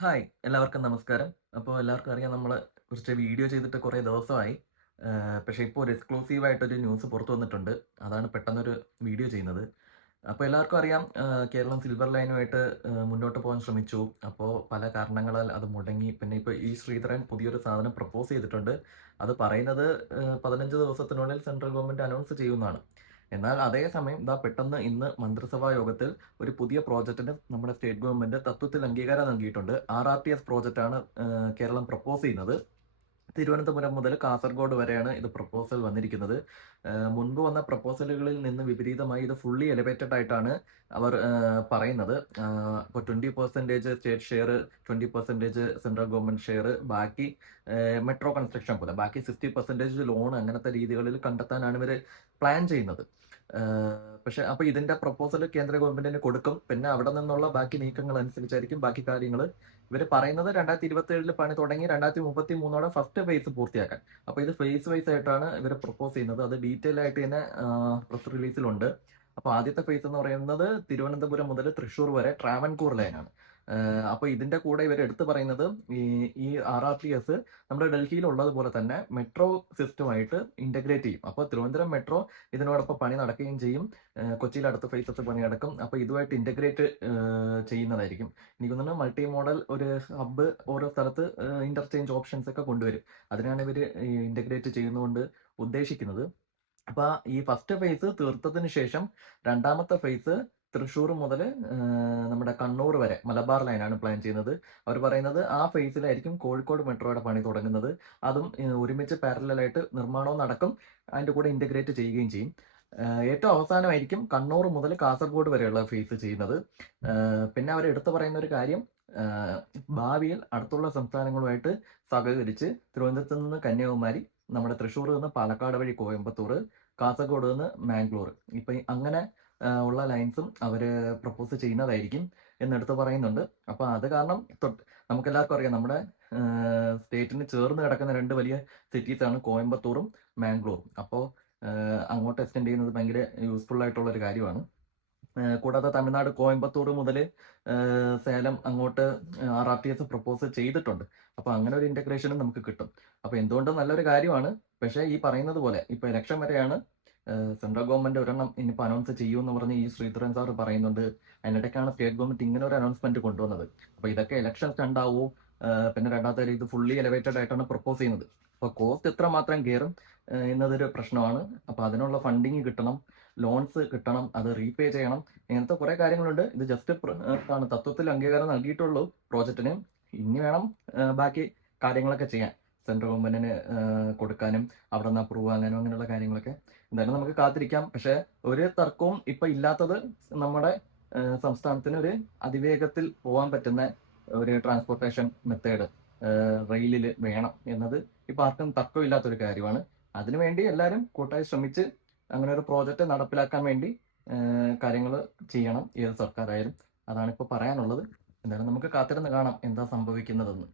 Hi എല്ലാവർക്കും നമസ്കാരം. അപ്പോൾ എല്ലാവർക്കും അറിയാം നമ്മൾ കുറച്ച് വീഡിയോ ചെയ്തിട്ട് കുറേ ദിവസമായി. പക്ഷേ ഇപ്പോൾ ഒരു എക്സ്ക്ലൂസീവ് ആയിട്ടൊരു ന്യൂസ് പുറത്തു വന്നിട്ടുണ്ട്. അതാണ് പെട്ടെന്നൊരു വീഡിയോ ചെയ്യുന്നത്. അപ്പോൾ എല്ലാവർക്കും അറിയാം കേരളം സിൽവർ ലൈനുമായിട്ട് മുന്നോട്ട് പോകാൻ ശ്രമിച്ചു. അപ്പോൾ പല കാരണങ്ങളാൽ അത് മുടങ്ങി. പിന്നെ ഇപ്പോൾ ഈ ശ്രീധരൻ പുതിയൊരു സാധനം പ്രപ്പോസ് ചെയ്തിട്ടുണ്ട്. അത് പറയുന്നത് പതിനഞ്ച് ദിവസത്തിനുള്ളിൽ സെൻട്രൽ ഗവൺമെന്റ് അനൗൺസ് ചെയ്യുന്നതാണ്. എന്നാൽ അതേസമയം ഇതാ പെട്ടെന്ന് ഇന്ന് മന്ത്രിസഭാ യോഗത്തിൽ ഒരു പുതിയ പ്രോജക്റ്റിന് നമ്മുടെ സ്റ്റേറ്റ് ഗവൺമെന്റ് തത്വത്തിൽ അംഗീകാരം നൽകിയിട്ടുണ്ട്. ആർ ആർ ടി എസ് പ്രോജക്റ്റാണ് കേരളം പ്രപ്പോസ് ചെയ്യുന്നത്. തിരുവനന്തപുരം മുതൽ കാസർഗോഡ് വരെയാണ് ഇത് പ്രപ്പോസൽ വന്നിരിക്കുന്നത്. മുൻപ് വന്ന പ്രപ്പോസലുകളിൽ നിന്ന് വിപരീതമായി ഇത് ഫുള്ളി എലിവേറ്റഡ് ആയിട്ടാണ് അവർ പറയുന്നത്. ഇപ്പോൾ twenty percentage state share twenty percentage central government share ബാക്കി മെട്രോ കൺസ്ട്രക്ഷൻ പോലെ ബാക്കി സിക്സ്റ്റി പെർസെന്റേജ് ലോൺ അങ്ങനത്തെ രീതികളിൽ കണ്ടെത്താനാണ് ഇവർ പ്ലാൻ ചെയ്യുന്നത്. പക്ഷെ അപ്പൊ ഇതിന്റെ പ്രപ്പോസൽ കേന്ദ്ര ഗവൺമെന്റിന് കൊടുക്കും. പിന്നെ അവിടെ നിന്നുള്ള ബാക്കി നീക്കങ്ങൾ അനുസരിച്ചായിരിക്കും ബാക്കി കാര്യങ്ങൾ ഇവർ പറയുന്നത് രണ്ടായിരത്തി ഇരുപത്തി ഏഴിൽ പണി തുടങ്ങി രണ്ടായിരത്തി മുപ്പത്തി മൂന്നോടെ ഫസ്റ്റ് ഫേസ് പൂർത്തിയാക്കാൻ. അപ്പൊ ഇത് ഫേസ് വൈസ് ആയിട്ടാണ് ഇവർ പ്രപ്പോസ് ചെയ്യുന്നത്. അത് ഡീറ്റെയിൽ ആയിട്ട് തന്നെ പ്രസ് റിലീസിലുണ്ട്. അപ്പൊ ആദ്യത്തെ ഫേസ് എന്ന് പറയുന്നത് തിരുവനന്തപുരം മുതൽ തൃശ്ശൂർ വരെ ട്രാവൻകൂർ ലൈനാണ്. അപ്പൊ ഇതിന്റെ കൂടെ ഇവർ എടുത്തു പറയുന്നത് ഈ ഈ ആർ ആർ ടി എസ് നമ്മുടെ ഡൽഹിയിൽ ഉള്ളതുപോലെ തന്നെ മെട്രോ സിസ്റ്റമായിട്ട് ഇന്റഗ്രേറ്റ് ചെയ്യും. അപ്പോൾ തിരുവനന്തപുരം മെട്രോ ഇതിനോടൊപ്പം പണി നടക്കുകയും ചെയ്യും. കൊച്ചിയിൽ അടുത്ത ഫേസസ് പണി നടക്കും. അപ്പോൾ ഇതുമായിട്ട് ഇന്റഗ്രേറ്റ് ചെയ്യുന്നതായിരിക്കും. എനിക്ക് തോന്നുന്നു മൾട്ടി മോഡൽ ഒരു ഹബ്ബ് ഓരോ സ്ഥലത്ത് ഇന്റർചേഞ്ച് ഓപ്ഷൻസ് ഒക്കെ കൊണ്ടുവരും. അതിനാണ് ഇവർ ഇന്റഗ്രേറ്റ് ചെയ്യുന്നതുകൊണ്ട് ഉദ്ദേശിക്കുന്നത്. അപ്പൊ ഈ ഫസ്റ്റ് ഫേസ് തീർത്തതിന് ശേഷം രണ്ടാമത്തെ ഫേസ് തൃശ്ശൂർ മുതൽ നമ്മുടെ കണ്ണൂർ വരെ മലബാർ ലൈനാണ് പ്ലാൻ ചെയ്യുന്നത്. അവർ പറയുന്നത് ആ ഫേസിലായിരിക്കും കോഴിക്കോട് മെട്രോയുടെ പണി തുടങ്ങുന്നത്. അതും ഒരുമിച്ച് പാരലായിട്ട് നിർമ്മാണവും നടക്കും. അതിന്റെ കൂടെ ഇന്റഗ്രേറ്റ് ചെയ്യുകയും ചെയ്യും. ഏറ്റവും അവസാനമായിരിക്കും കണ്ണൂർ മുതൽ കാസർഗോഡ് വരെയുള്ള ഫേസ് ചെയ്യുന്നത്. പിന്നെ അവർ എടുത്തു പറയുന്ന ഒരു കാര്യം ഭാവിയിൽ അടുത്തുള്ള സംസ്ഥാനങ്ങളുമായിട്ട് സഹകരിച്ച് തിരുവനന്തപുരത്ത് നിന്ന് കന്യാകുമാരി നമ്മുടെ തൃശ്ശൂർ നിന്ന് പാലക്കാട് വഴി കോയമ്പത്തൂർ കാസർഗോഡ് നിന്ന് മാംഗ്ലൂർ. ഇപ്പൊ അങ്ങനെ ഉള്ള ലൈൻസും അവർ പ്രപ്പോസ് ചെയ്യുന്നതായിരിക്കും എന്നെടുത്ത് പറയുന്നുണ്ട്. അപ്പൊ അത് കാരണം നമുക്കെല്ലാവർക്കും അറിയാം നമ്മുടെ സ്റ്റേറ്റിന് ചേർന്ന് കിടക്കുന്ന രണ്ട് വലിയ സിറ്റീസ് ആണ് കോയമ്പത്തൂറും മാംഗ്ലൂറും അപ്പോൾ അങ്ങോട്ട് എക്സ്റ്റെൻഡ് ചെയ്യുന്നത് ഭയങ്കര യൂസ്ഫുൾ ആയിട്ടുള്ള ഒരു കാര്യമാണ് കൂടാതെ തമിഴ്നാട് കോയമ്പത്തൂർ മുതൽ സേലം അങ്ങോട്ട് R R T S propose ചെയ്തിട്ടുണ്ട്. അപ്പോൾ അങ്ങനെ ഒരു ഇന്റഗ്രേഷനും നമുക്ക് കിട്ടും. അപ്പോൾ എന്തുകൊണ്ടും നല്ലൊരു കാര്യമാണ് പക്ഷേ ഈ പറയുന്നത് പോലെ ഇപ്പൊ ഇലക്ഷൻ വരെയാണ് സെൻട്രൽ ഗവൺമെന്റ് ഒരെണ്ണം ഇനിയിപ്പോൾ അനൗൺസ് ചെയ്യുമെന്ന് പറഞ്ഞ് ഈ ശ്രീധരൻ സാർ പറയുന്നുണ്ട്. അതിനിടയ്ക്കാണ് സ്റ്റേറ്റ് ഗവൺമെന്റ് ഇങ്ങനെ ഒരു അനൗൺസ്മെന്റ് കൊണ്ടുവന്നത്. അപ്പൊ ഇതൊക്കെ ഇലക്ഷൻ സ്റ്റണ്ടാവോ പിന്നെ രണ്ടാമത്തെ ഇത് ഫുള്ളി എലിവേറ്റഡ് ആയിട്ടാണ് പ്രപ്പോസ് ചെയ്യുന്നത്. അപ്പൊ കോസ്റ്റ് എത്ര മാത്രം കയറും എന്നതൊരു പ്രശ്നമാണ്. അപ്പൊ അതിനുള്ള ഫണ്ടിങ് കിട്ടണം ലോൺസ് കിട്ടണം അത് റീപേ ചെയ്യണം. ഇങ്ങനത്തെ കുറെ കാര്യങ്ങളുണ്ട്. ഇത് ജസ്റ്റ് ആണ് തത്വത്തിൽ അംഗീകാരം നൽകിയിട്ടുള്ളൂ പ്രോജക്റ്റിന് ഇനി വേണം ബാക്കി കാര്യങ്ങളൊക്കെ ചെയ്യാൻ. സെൻട്രൽ ഗവൺമെന്റിന് കൊടുക്കാനും അവിടെ നിന്ന് അപ്രൂവ് വാങ്ങാനും അങ്ങനെയുള്ള കാര്യങ്ങളൊക്കെ എന്തായാലും നമുക്ക് കാത്തിരിക്കാം. പക്ഷെ ഒരു തർക്കവും ഇപ്പൊ ഇല്ലാത്തത് നമ്മുടെ സംസ്ഥാനത്തിന് ഒരു അതിവേഗത്തിൽ പോകാൻ പറ്റുന്ന ഒരു ട്രാൻസ്പോർട്ടേഷൻ മെത്തേഡ് റെയിലിൽ വേണം എന്നത് ഇപ്പൊ ആർക്കും തർക്കമില്ലാത്ത ഒരു കാര്യമാണ്. അതിനുവേണ്ടി എല്ലാവരും കൂട്ടായി ശ്രമിച്ച് അങ്ങനെ ഒരു പ്രോജക്റ്റ് നടപ്പിലാക്കാൻ വേണ്ടി കാര്യങ്ങൾ ചെയ്യണം ഏത് സർക്കാരായാലും. അതാണ് ഇപ്പോൾ പറയാനുള്ളത്. എന്തായാലും നമുക്ക് കാത്തിരുന്ന് കാണാം എന്താ സംഭവിക്കുന്നതെന്ന്.